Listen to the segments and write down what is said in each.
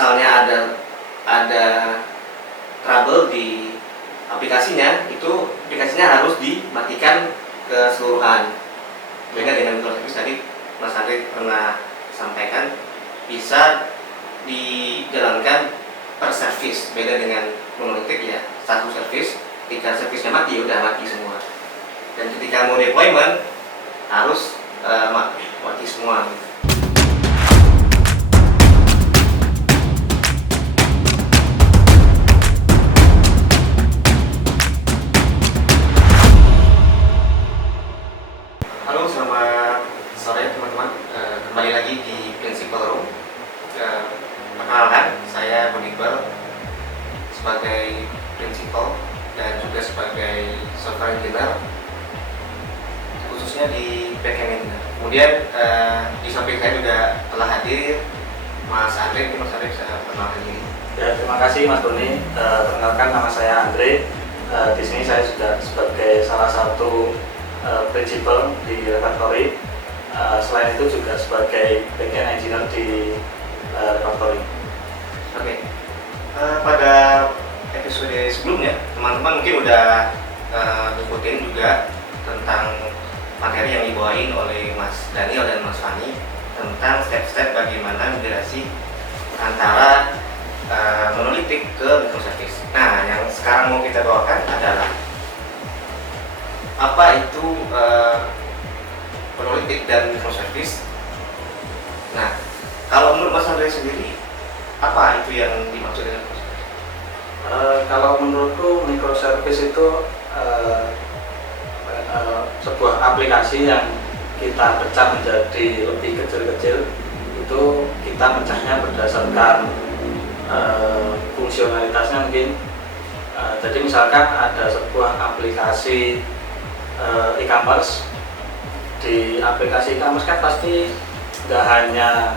misalnya ada trouble di aplikasinya, itu aplikasinya harus dimatikan keseluruhan. Beda dengan microservice tadi Mas Andre pernah sampaikan, bisa dijalankan per service. Beda dengan monolitik ya, satu service, ketika service-nya mati, udah mati semua. Dan ketika mau deployment harus mati semua. Halo, selamat sore teman-teman. Kembali lagi di Principal Room. Perkenalkan, saya Bung Iqbal sebagai Principal dan juga sebagai Software Engineer, khususnya di backend engineer. Kemudian di samping saya juga telah hadir Mas Andre. Mas Andre bisa perkenalkan diri. Ya, terima kasih Mas Doni. Perkenalkan, nama saya Andre. Di sini saya juga sebagai salah satu principal di Refactory. Selain itu juga sebagai backend engineer di Refactory. Oke. Pada episode sebelumnya, teman-teman mungkin udah ngikutin juga tentang materi yang dibawain oleh Mas Daniel dan Mas Fani tentang step-step bagaimana migrasi antara monolitik ke microservice. Nah, yang sekarang mau kita bawakan adalah apa itu monolitik dan microservice. Nah, kalau menurut Mas Andre sendiri, apa itu yang dimaksud dengan microservice? Kalau menurutku microservice itu sebuah aplikasi yang kita pecah menjadi lebih kecil-kecil. Itu kita pecahnya berdasarkan fungsionalitasnya mungkin. Jadi misalkan ada sebuah aplikasi e-commerce. Di aplikasi e-commerce kan pasti nggak hanya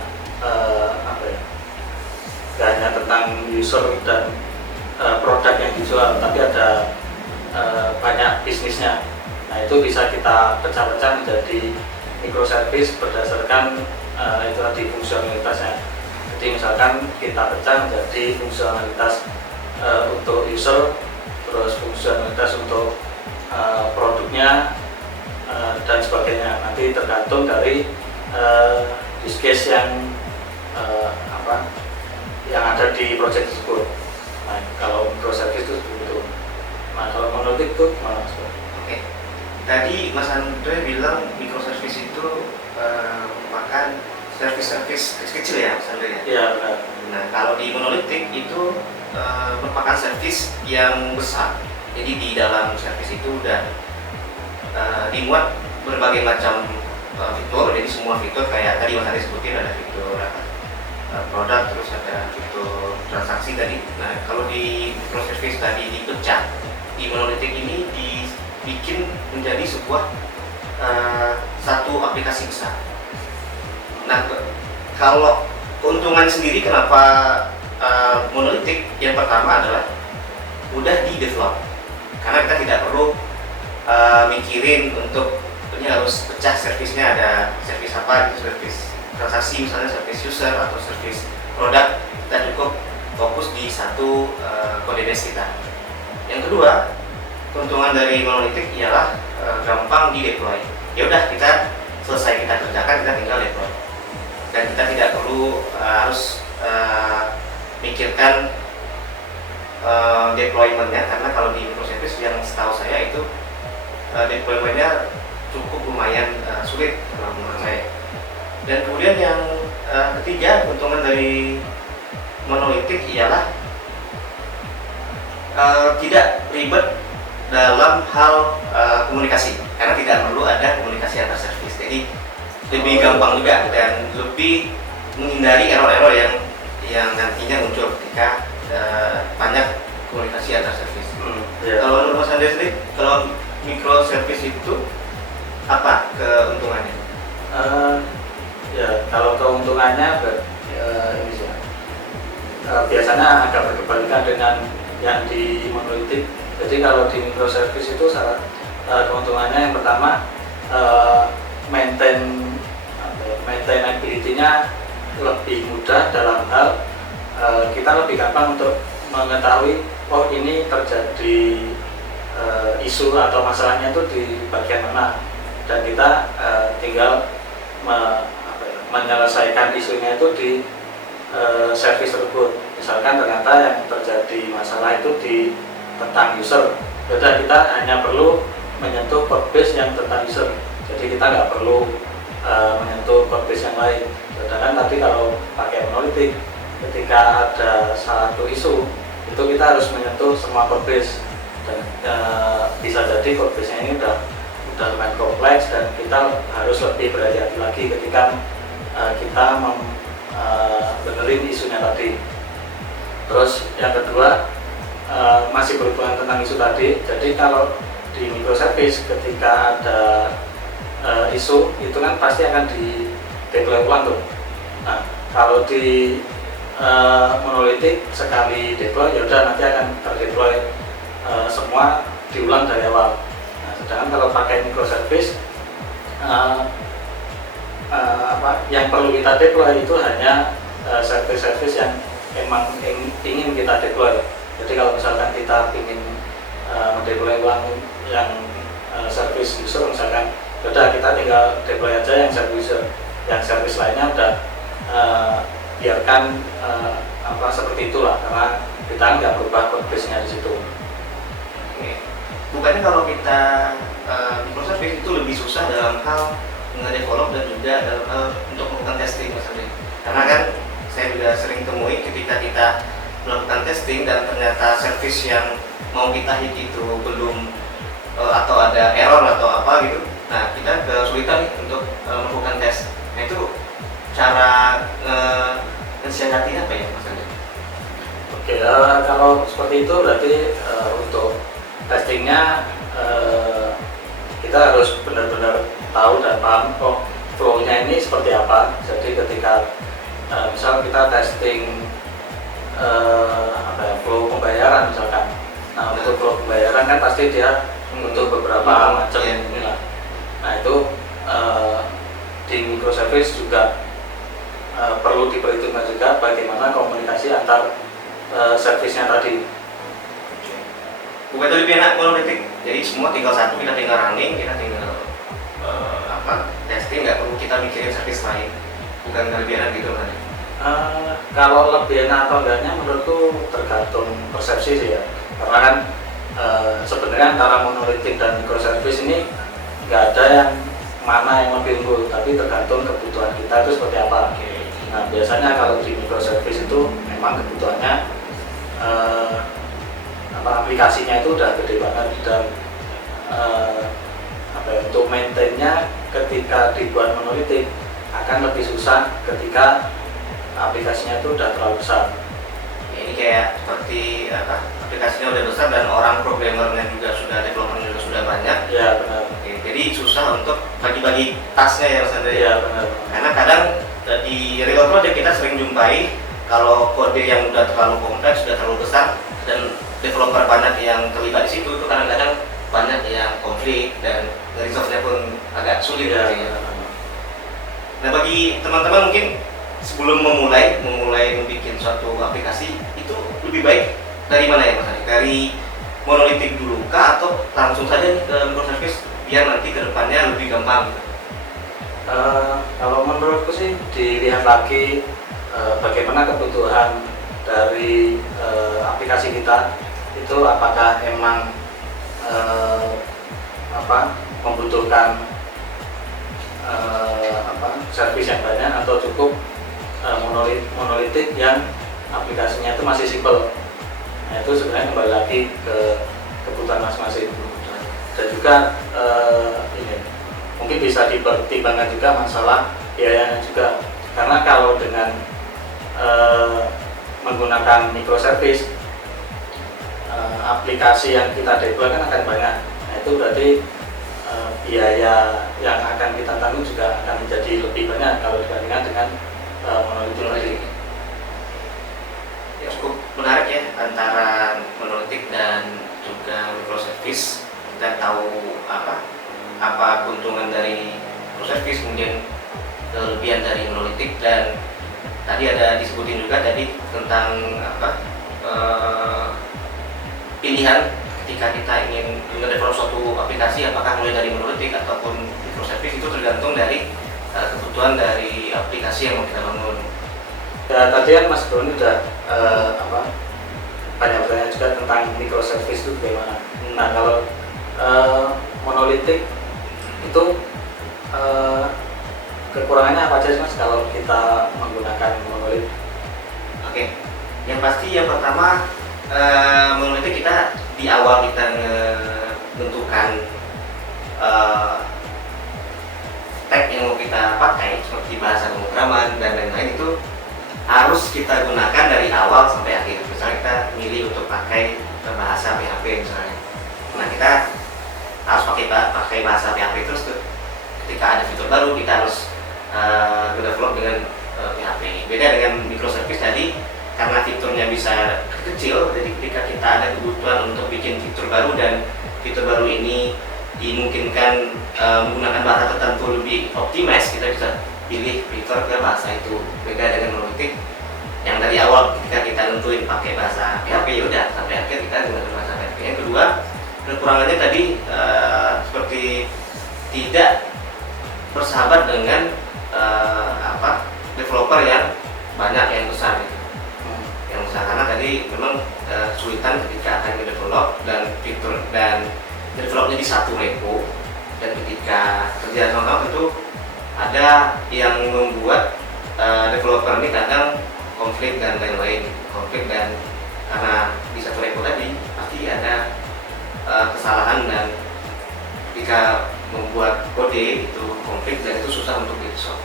nggak hanya tentang user dan produk yang dijual, tapi ada banyak bisnisnya. Nah, itu bisa kita pecah-pecah menjadi microservice berdasarkan itu tadi fungsionalitasnya. Jadi misalkan kita pecah menjadi fungsionalitas untuk user, terus fungsionalitas untuk produknya, dan sebagainya. Nanti tergantung dari use case yang ada di project tersebut. Nah, kalau microservice itu begitu. Nah, kalau monolitik itu gimana? Oke. Tadi Mas Andre bilang microservice itu merupakan service-service kecil ya, Mas Andre ya? Iya, benar. Nah, kalau di monolitik itu merupakan service yang besar. Jadi di dalam service itu udah dimuat berbagai macam fitur. Jadi semua fitur kayak tadi Mas Andre sebutin, ada fitur produk, terus ada fitur transaksi tadi. Nah, kalau di microservice tadi dipecah, di monolitik ini dibikin menjadi sebuah satu aplikasi besar. Nah, kalau keuntungan sendiri kenapa monolitik? Yang pertama adalah mudah di develop, karena kita tidak perlu mikirin untuk ini harus pecah servisnya, ada servis apa gitu, servis transaksi misalnya, servis user atau servis produk. Kita cukup fokus di satu kode base kita. Yang kedua, keuntungan dari monolitik ialah gampang di deploy. Ya udah, kita selesai kita kerjakan, kita tinggal deploy, dan kita tidak perlu harus mikirkan deploymentnya, karena kalau di microservice yang setahu saya itu deploymentnya cukup lumayan sulit kalau menurut saya. Dan kemudian yang ketiga, keuntungan dari monolitik ialah tidak ribet dalam hal komunikasi, karena tidak perlu ada komunikasi antar service. Jadi lebih gampang juga dan lebih menghindari error-error yang nantinya muncul ketika banyak komunikasi antar service. Ya. Kalau menurut Mas Andre sendiri, kalau microservice itu apa keuntungannya? Ya, kalau keuntungannya ini sih. Biasanya agak berkebalikan dengan yang di monolitik. Jadi kalau di microservice itu keuntungannya yang pertama, maintainability-nya lebih mudah dalam hal kita lebih gampang untuk mengetahui oh ini terjadi isu atau masalahnya itu di bagian mana, dan kita tinggal menyelesaikan isunya itu di service tersebut. Misalkan ternyata yang terjadi masalah itu tentang user, sudah kita hanya perlu menyentuh code base yang tentang user, jadi kita nggak perlu menyentuh code base yang lain. Sedangkan tadi kalau pakai monolitik, ketika ada satu isu itu kita harus menyentuh semua code base, dan bisa jadi code base nya ini udah lumayan kompleks, dan kita harus lebih berhati-hati lagi ketika kita benerin isunya tadi. Terus yang kedua, masih berhubungan tentang isu tadi. Jadi kalau di microservice ketika ada isu itu kan pasti akan di deploy ulang tuh. Nah, kalau di monolitik sekali deploy ya udah nanti akan terdeploy semua diulang dari awal. Nah, sedangkan kalau pakai microservice yang perlu kita deploy itu hanya service-service yang emang ingin kita deploy. Jadi kalau misalkan kita ingin mendeploy ulang yang service user misalkan, udah kita tinggal deploy aja yang service user, yang service lainnya udah biarkan seperti itulah, karena kita nggak berubah code base-nya di situ. Bukannya kalau kita microservice itu lebih susah dalam hal nge-develop dan juga dalam hal untuk melakukan testing maksudnya? Karena kan saya juga sering temui ketika kita melakukan testing dan ternyata service yang mau kita hit itu belum atau ada error atau apa gitu, nah kita kesulitan untuk melakukan tes. Nah itu cara mensiasatinya apa ya Mas Andre? Oke, kalau seperti itu berarti untuk testingnya kita harus benar-benar tahu dan paham flow-nya ini seperti apa. Jadi ketika misal kita testing flow pembayaran misalkan. Nah, untuk flow pembayaran kan pasti dia untuk beberapa macam inilah. Nah, itu di microservice juga perlu diperhitungkan juga bagaimana komunikasi antar service-nya tadi. Bukan lebih enak monolitik, jadi semua tinggal satu, kita tinggal running, kita tinggal testing, nggak perlu kita mikirin service lain. Bukan lebih enak gitu kan? Kalau lebih enak atau enggaknya menurutku tergantung persepsi sih ya, karena kan sebenarnya antara monolitik dan microservice ini nggak ada yang mana yang lebih unggul, tapi tergantung kebutuhan kita itu seperti apa. Nah, biasanya kalau di microservice itu memang kebutuhannya aplikasinya itu udah gede banget, dan untuk maintainnya ketika dibuat monolitik akan lebih susah ketika aplikasinya itu udah terlalu besar. Ini kayak seperti aplikasinya udah besar dan orang programmernya juga sudah, developernya juga sudah banyak. Ya benar. Jadi susah untuk bagi-bagi tasnya ya Mas Andre. Ya benar. Karena kadang di real project kita sering jumpai kalau kode yang udah terlalu kompleks, sudah terlalu besar, dan developer banyak yang terlibat di situ, itu kadang-kadang banyak yang konflik dan resolve-nya pun agak sulit ya. Nah, bagi teman-teman mungkin sebelum memulai membuat suatu aplikasi itu lebih baik dari mana ya Mas Ari? Dari monolitik dulu kah atau langsung saja nih ke microservice biar nanti kedepannya lebih gampang? Kalau menurutku sih dilihat lagi bagaimana kebutuhan dari aplikasi kita itu, apakah emang membutuhkan servis yang banyak atau cukup monolitik yang aplikasinya itu masih simple. Nah, itu sebenarnya kembali lagi ke kebutuhan masing-masing. Dan juga ini mungkin bisa dipertimbangkan juga masalah biayanya juga, karena kalau dengan menggunakan microservice aplikasi yang kita deploy kan akan banyak. Nah, itu berarti biaya yang akan kita tanggung juga akan menjadi lebih banyak kalau dibandingkan dengan monolitik. Ya, cukup menarik ya antara monolitik dan juga microservice. Kita tahu apa keuntungan dari microservice, kemudian kelebihan dari monolitik, dan tadi ada disebutin juga tadi tentang apa pilihan ketika kita ingin mendevelop suatu aplikasi, apakah mulai dari monolitik ataupun microservice, itu tergantung dari kebutuhan dari aplikasi yang mau kita bangun. Ya, tadi kan Mas Broni udah banyak bertanya juga tentang microservice itu bagaimana. Nah, kalau monolitik itu kekurangannya apa aja sih Mas kalau kita menggunakan monolit? Oke, yang pasti yang pertama monolitik kita di awal kita menentukan tag yang mau kita pakai seperti bahasa pemrograman dan lain-lain itu harus kita gunakan dari awal sampai akhir. Misalnya kita milih untuk pakai bahasa PHP misalnya, nah kita harus pakai bahasa PHP terus tuh. Ketika ada fitur baru kita harus develop dengan PHP. Beda dengan microservice tadi, karena fiturnya bisa kecil, jadi ketika kita ada kebutuhan untuk bikin fitur baru dan fitur baru ini dimungkinkan menggunakan bahasa tertentu lebih optimize, kita bisa pilih fitur ke bahasa itu. Beda dengan monolitik yang dari awal ketika kita nentuin pakai bahasa PHP, ya udah sampai akhir kita gunakan bahasa PHP. Yang kedua, kekurangannya tadi seperti tidak bersahabat dengan developer yang banyak, yang besar gitu. Yang besar karena tadi memang kesulitan ketika akan develop dan fitur dan developnya di satu repo, dan ketika kerja sama-sama tentu ada yang membuat developer ini kadang konflik dan lain-lain. Konflik dan karena di satu repo tadi pasti ada kesalahan, dan ketika membuat kode itu konflik dan itu susah untuk di-resolve.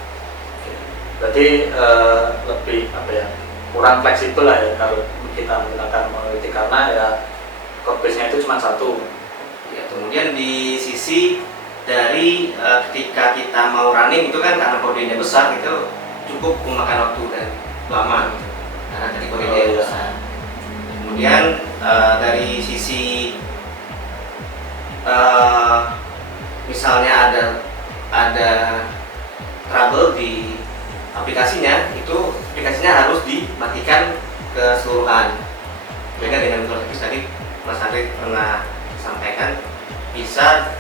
Berarti lebih kurang fleksibel lah ya kalau kita menggunakan monolitik, karena ya code base-nya itu cuma satu. Ya, kemudian di sisi dari ketika kita mau running itu kan karena kodenya besar itu cukup memakan waktu dan lama gitu. Karena tadi kodenya besar. Kemudian dari sisi misalnya ada trouble di aplikasinya, itu aplikasinya harus dimatikan keseluruhan. Beda dengan microservice tadi Mas Andri pernah sampaikan bisa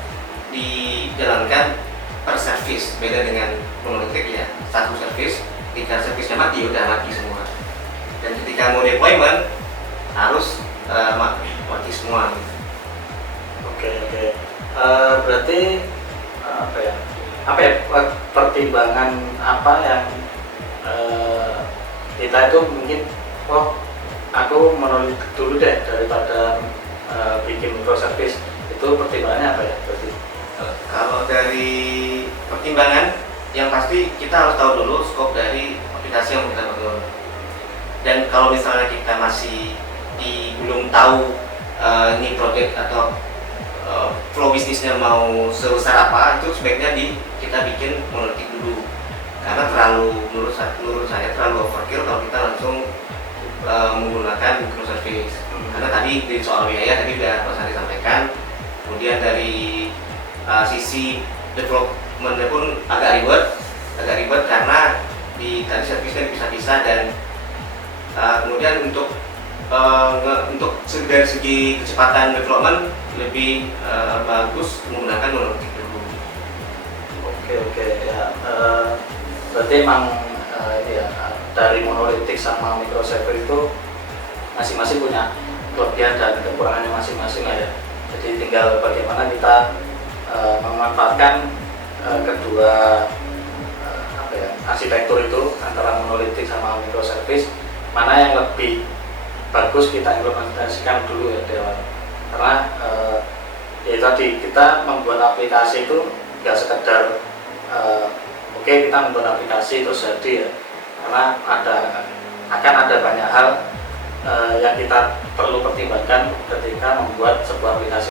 dijalankan per service. Beda dengan monolitik ya, satu service, ketika service-nya mati udah mati semua. Dan ketika mau deployment harus mati semua. Oke. Berarti pertimbangan apa yang kita itu mungkin aku monolitik dulu deh daripada bikin microservice, itu pertimbangannya apa ya berarti? Kalau dari pertimbangan, yang pasti kita harus tahu dulu skop dari aplikasi yang kita bangun. Dan kalau misalnya kita masih belum tahu ini project atau flow bisnisnya mau sebesar apa, itu sebaiknya kita bikin monolitik dulu. Karena menurut saya terlalu overkill kalau kita langsung menggunakan microservice. Karena tadi di soal biaya tadi udah Mas Ari sampaikan. Kemudian dari sisi development pun agak ribet karena tadi servisnya dipisah-pisah, dan kemudian untuk dari segi kecepatan development lebih bagus menggunakan monolitik dulu. Oke ya, berarti emang dari monolitik sama microservice itu masing-masing punya kelebihan dan kekurangannya masing-masing lah ya. Jadi tinggal bagaimana kita memanfaatkan kedua arsitektur itu antara monolitik sama microservice, mana yang lebih bagus kita implementasikan dulu ya Dewan. Karena ya tadi kita membuat aplikasi itu nggak sekedar oke, kita membuat aplikasi terus jadi ya, karena akan ada banyak hal yang kita perlu pertimbangkan ketika membuat sebuah aplikasi